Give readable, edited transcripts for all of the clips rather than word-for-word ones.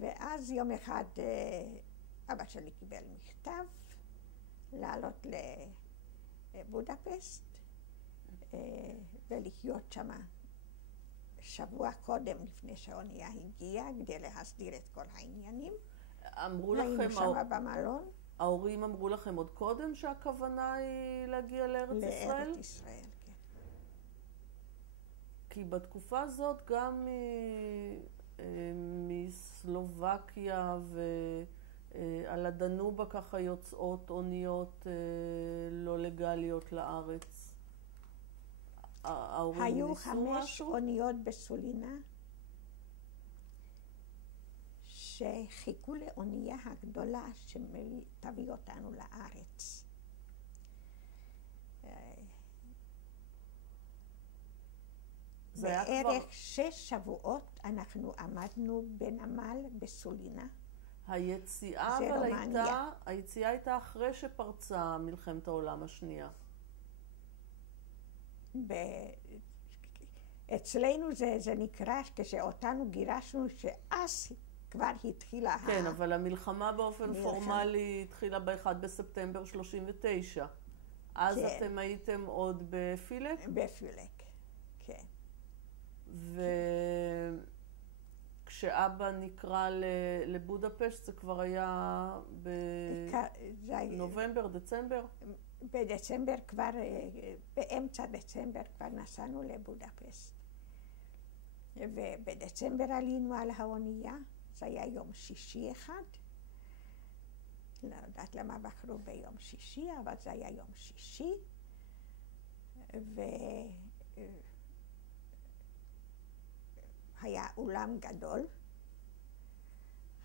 ואז יום אחד אבא שלי קיבל מכתב לעלות לבודפשט ולחיות שמה שבוע קודם לפני שהאונייה הגיעה, כדי להסדיר את כל העניינים. אמרו לכם... היינו שמה במלון. ההורים אמרו לכם עוד קודם שהכוונה היא להגיע לארץ ישראל? לארץ ישראל, כן. כי בתקופה הזאת גם מסלובקיה ועל הדנובה ככה יוצאות אוניות לא לגליות לארץ. היו 5 אוניות בסולינה שחיכו לאונייה הגדולה שתביא אותנו לארץ. בערך 6 שבועות אנחנו עמדנו בנמל בסולינה. היציאה הייתה אחרי שפרצה מלחמת העולם השנייה. אצלנו זה נקרא, כשאותנו גירשנו, שאז כבר התחילה... כן, אבל המלחמה באופן פורמלי התחילה ב-1 בספטמבר 39. אז אתם הייתם עוד בפילק? בפילק, כן. וכשאבא נקרא לבודפשט זה כבר היה בנובמבר, דצמבר? בדצמבר כבר, באמצע דצמבר כבר נסענו לבודפשט. ובדצמבר עלינו על האונייה, זה היה יום שישי אחד. לא יודעת למה בחרו ביום שישי, אבל זה היה יום שישי. היה אולם גדול,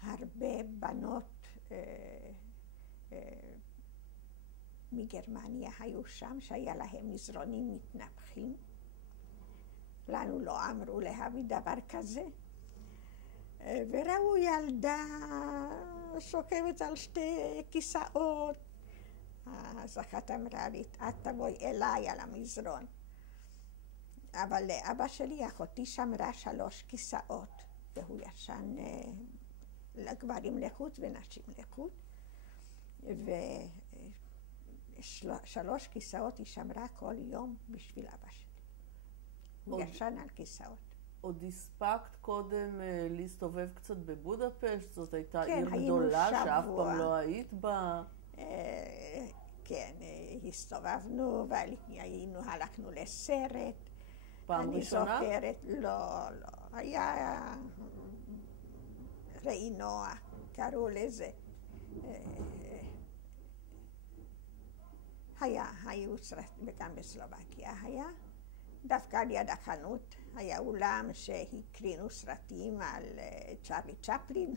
הרבה בנות מגרמניה היו שם, שהיה להם מזרונים מתנפחים. לנו לא אמרו להביא דבר כזה. וראו ילדה שוכבת על 2 כיסאות. אז אחת אמרה לי, את תבואי אליי על המזרון. אבל לאבא שלי, אחותי שמרה 3 כיסאות, והוא ישן לגברים לחוץ ונשים לחוץ. ו3 כיסאות היא שמרה כל יום בשביל אבא שלי. הוא ישן על כיסאות. עוד הספקת קודם להסתובב קצת בבודפשט? זאת הייתה עיר גדולה שאף פעם לא היית בה? כן, הסתובבנו הלכנו לסרט. פעם ראשונה? אני זוכרת, לא. היה ראינוע, קראו לזה. היו סרטים, וגם בסלובקיה היה. דווקא על יד החנות היה אולם שהקרינו סרטים על צ'רלי צ'פלין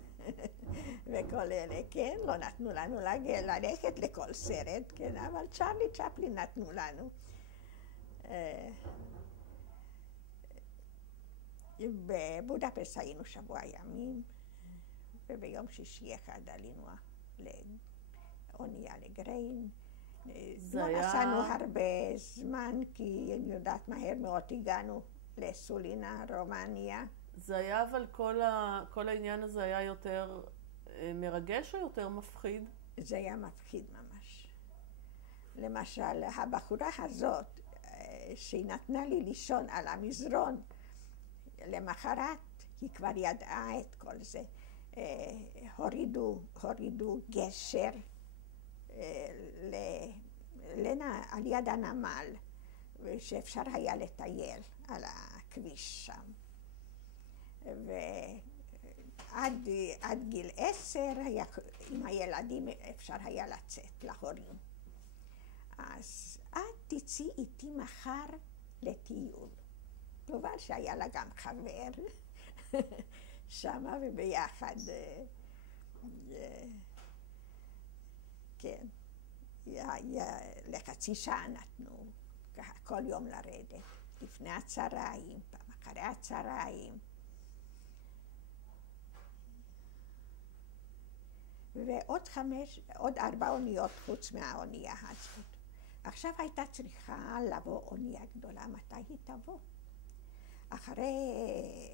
וכל אלה, כן, לא נתנו לנו ללכת לכל סרט, כן, אבל צ'רלי צ'פלין נתנו לנו. בבודפשט היינו שבוע ימים, וביום שישי אחד עלינו לאונייה לגריין. לא נסענו הרבה זמן, כי אני יודעת מהר מאוד הגענו לסולינה, רומניה. זה היה, אבל כל העניין הזה היה יותר מרגש או יותר מפחיד? זה היה מפחיד ממש. למשל, הבחורה הזאת, שהיא נתנה לי לישון על המזרון, למחרת היא כבר ידעה את כל זה. הורידו גשר על יד הנמל, שאפשר היה לטייל על הכביש שם. ועד גיל 10, עם הילדים אפשר היה לצאת להורים. אז את תצאי איתי מחר לטיול. כלומר שהיה לה גם חבר שמה, וביחד, כן, לחצי שעה נתנו, כל יום לרדת, לפני הצהריים, פעם אחרי הצהריים. ועוד 4 אוניות חוץ מהאונייה הזאת. עכשיו הייתה צריכה לבוא אונייה גדולה, מתי היא תבוא? אחרי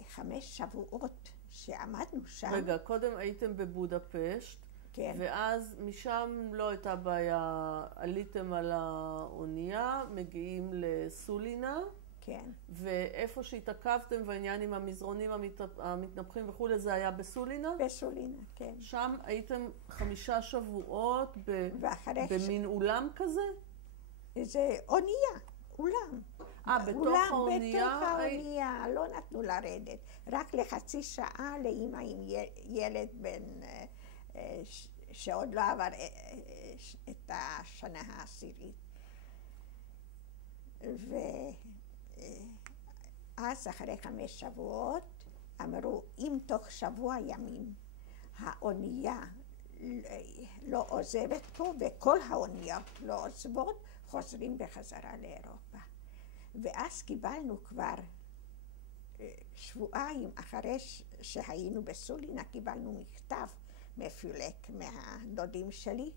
5 שבועות שעמדנו שם. רגע, קודם הייתם בבודפשט, כן. ואז משם לא הייתה בעיה, עליתם על האונייה, מגיעים לסולינה. כן. ואיפה שהתעכבתם והעניין עם המזרונים המתנפחים וכולי, זה היה בסולינה? בסולינה, כן. שם הייתם 5 שבועות במין אולם כזה? זה אונייה, אולם. בתוך האונייה? בתוך האונייה, לא נתנו לרדת. רק לחצי שעה לאמא עם ילד בן, שעוד לא עבר את השנה העשירית. ואז אחרי 5 שבועות אמרו, אם תוך שבוע ימים האונייה לא עוזבת פה, וכל האוניות לא עוזבות, חוזרים בחזרה לאירופה. ואז קיבלנו כבר 2 שבועות אחרי שהיינו בסולינה, קיבלנו מכתב מפולק מהדודים שלי,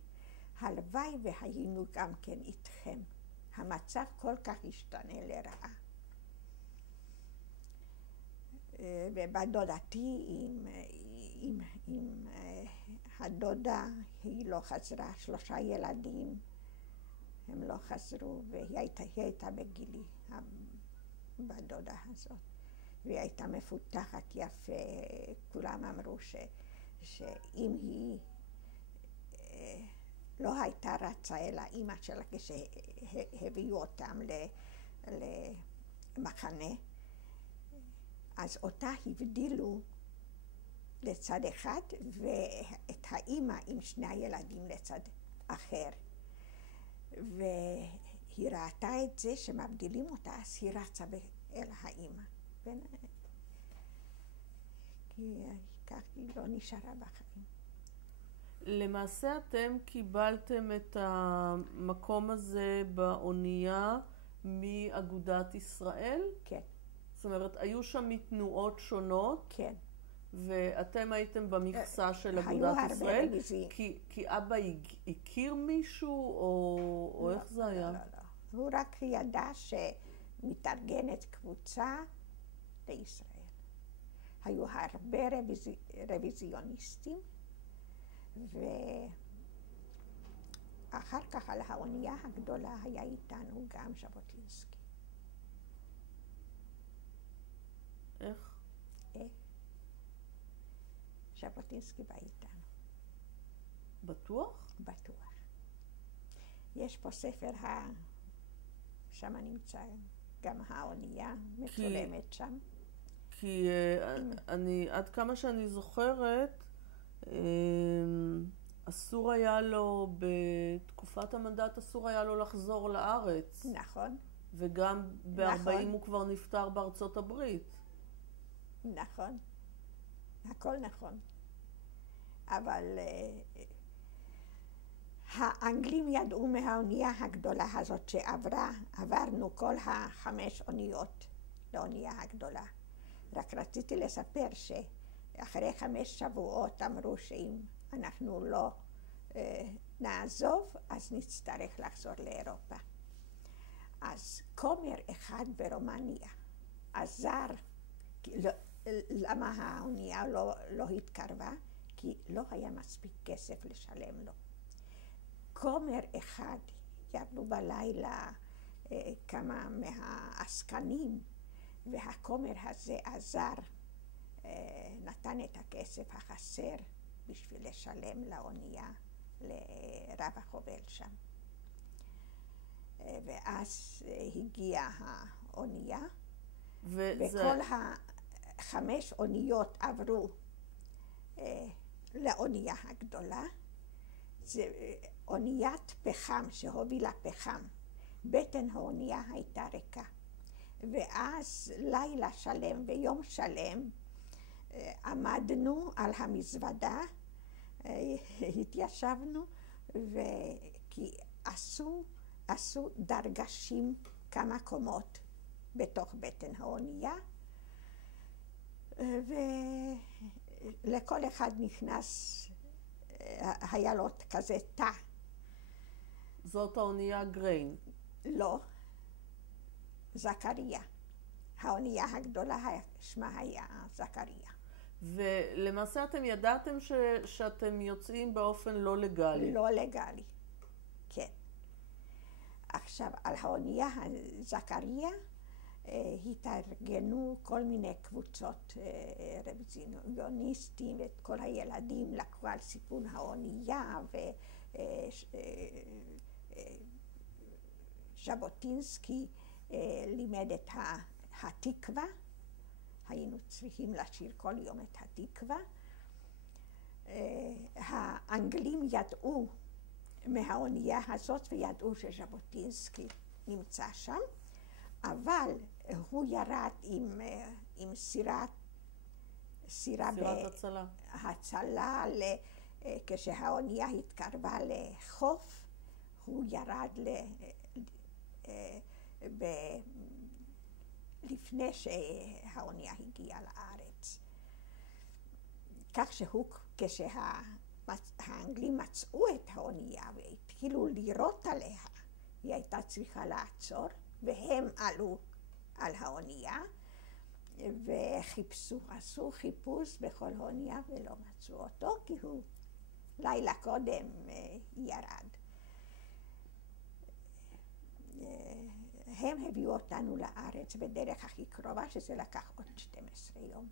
הלוואי והיינו גם כן איתכם. המצב כל כך השתנה לרעה. ובת דודתי עם הדודה, היא לא חזרה, 3 ילדים, הם לא חזרו, והיא הייתה בגילי, בת דודה הזאת. והיא הייתה מפותחת יפה, כולם אמרו שאם היא לא הייתה רצה אל האמא שלה כשהביאו אותם למחנה, אז אותה הבדילו לצד אחד ואת האמא עם 2 הילדים לצד אחר. והיא ראתה את זה שמבדילים אותה, אז היא רצה אל האמא. כי כך היא לא נשארה בחיים. למעשה אתם קיבלתם את המקום הזה באונייה מאגודת ישראל? כן. זאת אומרת, היו שם מתנועות שונות? כן. ואתם הייתם במכסה של אגודת ישראל? היו הרבה רוויזים. כי אבא הכיר מישהו, או איך זה היה? לא. הוא רק ידע שמתארגנת קבוצה לישראל. היו הרבה רוויזיוניסטים, ואחר כך על האונייה הגדולה היה איתנו גם ז'בוטינסקי. איך? ז'בוטינסקי בא איתנו. בטוח? בטוח. יש פה ספר, שם נמצא גם האונייה מצולמת שם. כי עד כמה שאני זוכרת, אסור היה לו, בתקופת המנדט אסור היה לו לחזור לארץ. נכון. וגם ב-40 הוא כבר נפטר בארצות הברית. נכון. הכל נכון. אבל האנגלים ידעו מהאונייה הגדולה הזאת עברנו כל 5 אוניות לאונייה הגדולה. רק רציתי לספר שאחרי 5 שבועות אמרו שאם אנחנו לא נעזוב, אז נצטרך לחזור לאירופה. אז כומר אחד ברומניה עזר, למה האונייה לא התקרבה? כי לא היה מספיק כסף לשלם לו. כומר אחד, ירדו בלילה כמה מהעסקנים, והכומר הזה עזר, נתן את הכסף החסר בשביל לשלם לאונייה, לרב החובל שם. ואז הגיעה האונייה, וכל 5 אוניות עברו לאונייה הגדולה. זה אוניית פחם שהובילה פחם. בטן האונייה הייתה ריקה. ואז לילה שלם ויום שלם עמדנו על המזוודה, התיישבנו, כי עשו דרגשים כמה קומות בתוך בטן האונייה, ולכל אחד נכנס, היה לו כזה תא. זאת האונייה גריין? לא, זכריה. האונייה הגדולה שמה היה זכריה. ולמעשה אתם ידעתם שאתם יוצאים באופן לא לגלי. לא לגלי, כן. עכשיו, על האונייה זכריה התארגנו כל מיני קבוצות רוויזיוניסטים, ואת כל הילדים לקחו על סיפון האונייה, וז'בוטינסקי לימד את התקווה. היינו צריכים לשיר כל יום את התקווה. האנגלים ידעו מהאונייה הזאת וידעו שז'בוטינסקי נמצא שם, אבל הוא ירד עם סירת הצלה. כשהאונייה התקרבה לחוף, הוא ירד לפני שהאונייה הגיעה לארץ. כך כשהאנגלים מצאו את האונייה והתחילו לירות עליה, היא הייתה צריכה לעצור, והם עלו על האונייה וחיפשו, עשו חיפוש בכל האונייה ולא מצאו אותו, כי הוא לילה קודם ירד. הם הביאו אותנו לארץ בדרך הכי קרובה, שזה לקח עוד 12 יום.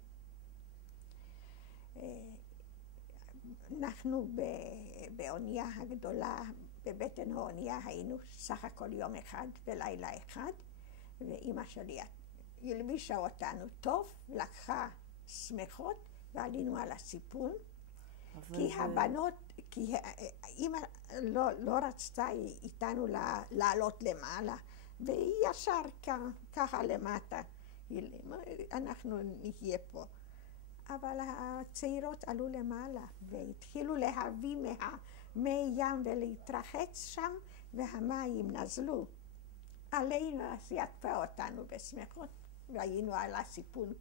אנחנו באונייה הגדולה, בבטן האונייה, היינו סך הכל יום אחד ולילה אחד, ואימא שלי הלבישה אותנו טוב, לקחה שמחות, ועלינו על הסיפון. כי הבנות, כי אימא לא רצתה איתנו לעלות למעלה, והיא ישר ככה למטה, אנחנו נהיה פה. אבל הצעירות עלו למעלה והתחילו להביא מי ים ולהתרחץ שם, והמים נזלו עלינו, אז היא עטפה אותנו בשמחות, והיינו על הסיפון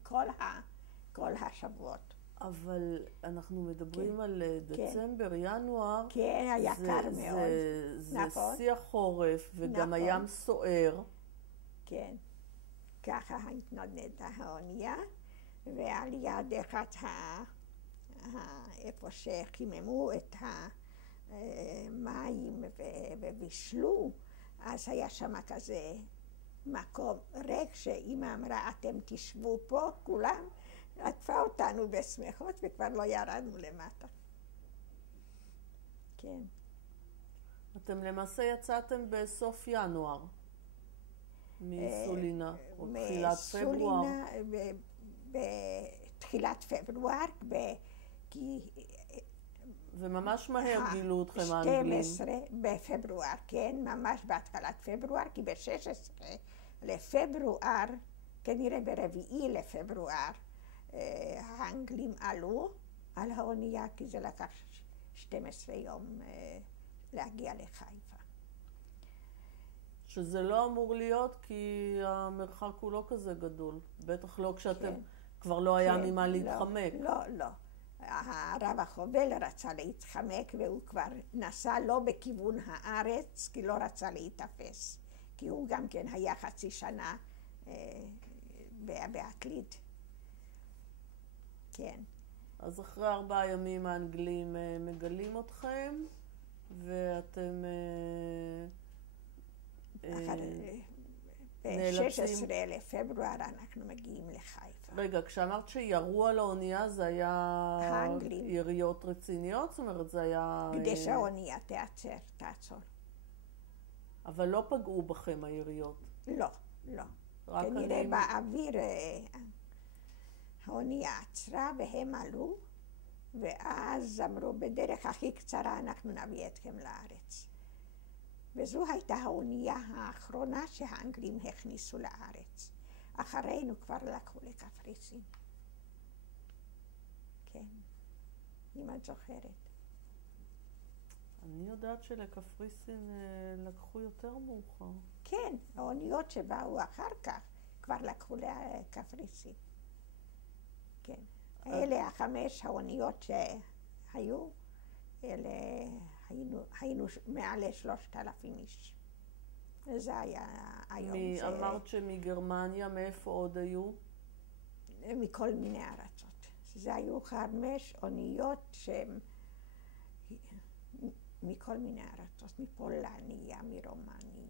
כל השבועות. אבל אנחנו מדברים על דצמבר, ינואר. כן, היה קר מאוד. זה שיא החורף, וגם הים סוער. כן, ככה התנדנדה האונייה, ועל יד אחד איפה שחיממו את המים ובישלו, אז היה שם כזה מקום ריק שאמא אמרה, אתם תשבו פה כולם, עטפה אותנו בשמחות וכבר לא ירדנו למטה. כן. אתם למעשה יצאתם בסוף ינואר מסולינה, או תחילת פברואר. בתחילת פברואר, וממש מהר גילו אתכם האנגלים. 12 בפברואר, כן, ממש בהתחלת פברואר, כי ב-16 לפברואר, כנראה ב4 לפברואר, האנגלים עלו על האונייה, כי זה לקח 12 יום להגיע לחיפה. שזה לא אמור להיות, כי המרחק הוא לא כזה גדול. בטח לא כשאתם כבר לא היה ממה להתחמק. לא. הרב החובל רצה להתחמק, והוא כבר נסע לא בכיוון הארץ, כי לא רצה להתאפס. כי הוא גם כן היה חצי שנה בעתלית. כן. אז אחרי 4 ימים האנגלים מגלים אתכם, ואתם ב-16 לפברואר אנחנו מגיעים לחיפה. רגע, כשאמרת שירו על האונייה זה היה האנגלים. יריות רציניות? זאת אומרת, זה היה... כדי שהאונייה תעצור. אבל לא פגעו בכם היריות? לא. כנראה באוויר האונייה עצרה והם עלו, ואז אמרו, בדרך הכי קצרה אנחנו נביא אתכם לארץ. וזו הייתה האונייה האחרונה שהאנגלים הכניסו לארץ. אחרינו כבר לקחו לקפריסין. כן, אם את זוכרת. אני יודעת שלקפריסין לקחו יותר מאוחר. כן, האוניות שבאו אחר כך כבר לקחו לקפריסין. כן. אלה 5 האוניות שהיו, אלה היינו מעל 3,000 איש. זה היה היום ש... אמרת שמגרמניה, מאיפה עוד היו? מכל מיני ארצות. זה היו 5 אוניות שהן מכל מיני ארצות, מפולניה, מרומניה,